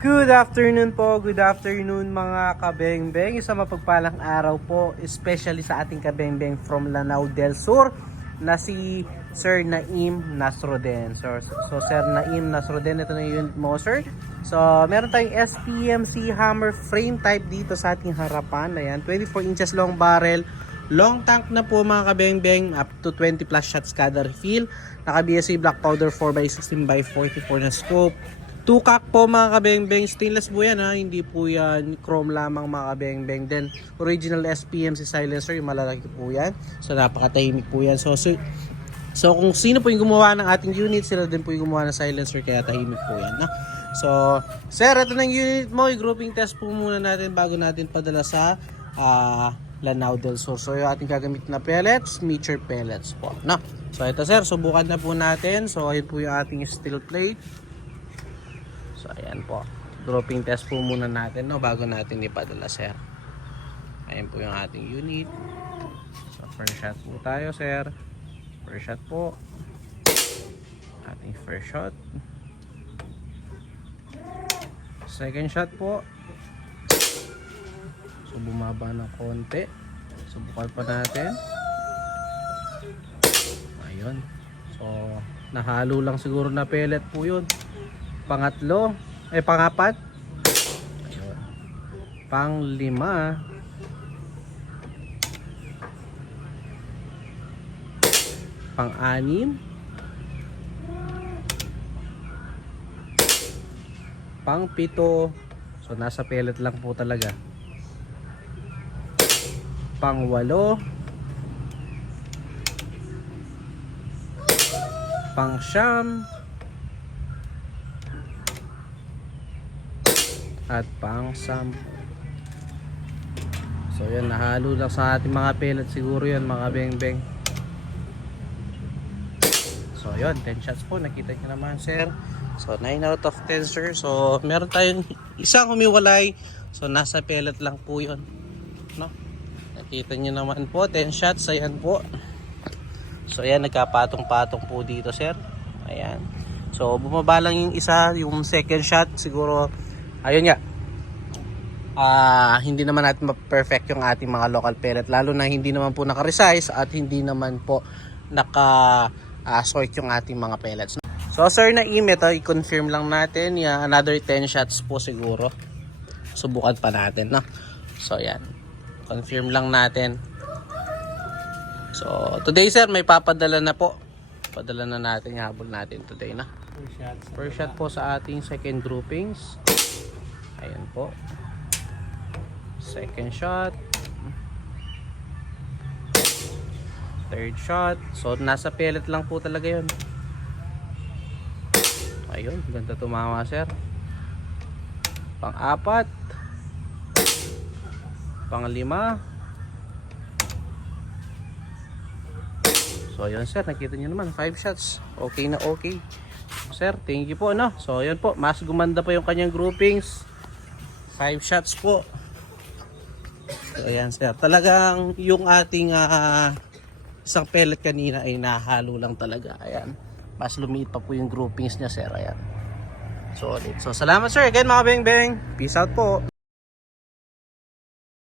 Good afternoon po, good afternoon mga kabengbeng. Isang mapagpalang araw po, especially sa ating kabengbeng from Lanao del Sur na si Sir Naim Nasroden. So Sir Naim Nasroden, ito na yung unit mo, sir. So meron tayong SPMC hammer frame type dito sa ating harapan. Ayan, 24 inches long barrel. Long tank na po mga kabengbeng, up to 20 plus shots kada refill. Naka BSA black powder 4x16x44 na scope. 2-cock po mga kabengbeng, stainless po yan ha, hindi po yan chrome lamang mga kabengbeng. Then original SPMC silencer, yung malalaki po yan. So napakatahimik po yan. So kung sino po yung gumawa ng ating unit, sila din po yung gumawa ng silencer, kaya tahimik po yan. So sir, ito na yung unit mo, i-grouping test po muna natin bago natin padala sa Lanao del Sur. So yung ating gagamit na pellets, Meacher pellets po. So ito sir, subukan na po natin. So ayun po yung ating steel plate. So ayan po, grouping test po muna natin bago natin ipadala sir. Ayan po yung ating unit. So first shot po tayo sir. First shot po. Ating first shot. Second shot po. So bumaba ng konti. Subukan pa natin. Ayun. So nahalo lang siguro na pellet po yun. Pangatlo, pangapat. Ayun. Panglima. Pang-anim. Pang-pito. So nasa pellet lang po talaga. Pang-walo. Pang-siyam. At pang-sampu. So yan, nahalo lang sa ating mga pellet siguro yan mga bengbeng. So yun, 10 shots po, nakita nyo naman sir. So 9 out of 10 sir. So meron tayong isang humiwalay. So nasa pellet lang po yun, nakita nyo naman po, 10 shots. Ayan po. So ayan, nagkapatong-patong po dito sir. Ayan. So bumaba lang yung isa, yung second shot siguro. Ayun nga, hindi naman natin ma-perfect yung ating mga local pellet, lalo na hindi naman po naka-resize at hindi naman po naka-sort yung ating mga pellets. So sir Naim, ito i-confirm lang natin, another 10 shots po siguro. Subukan pa natin, So yan, confirm lang natin. So today sir, may papadala na po. Padala na natin, habol natin today First shot po sa ating second groupings. Ayan po. Second shot. Third shot. So nasa pellet lang po talaga yun. Ayun, ganda tumama sir. Pang-apat. Pang-lima. So ayun sir, nakita nyo naman, 5 shots. Okay na okay. Sir, thank you po So ayun po, mas gumanda pa yung kanyang groupings. 5 shots po. So ayan sir, talagang yung ating isang pellet kanina ay nahalo lang talaga. Ayan, mas lumiit pa po yung groupings niya sir. Ayan, solid. So salamat sir again mga bengbeng. Peace out po.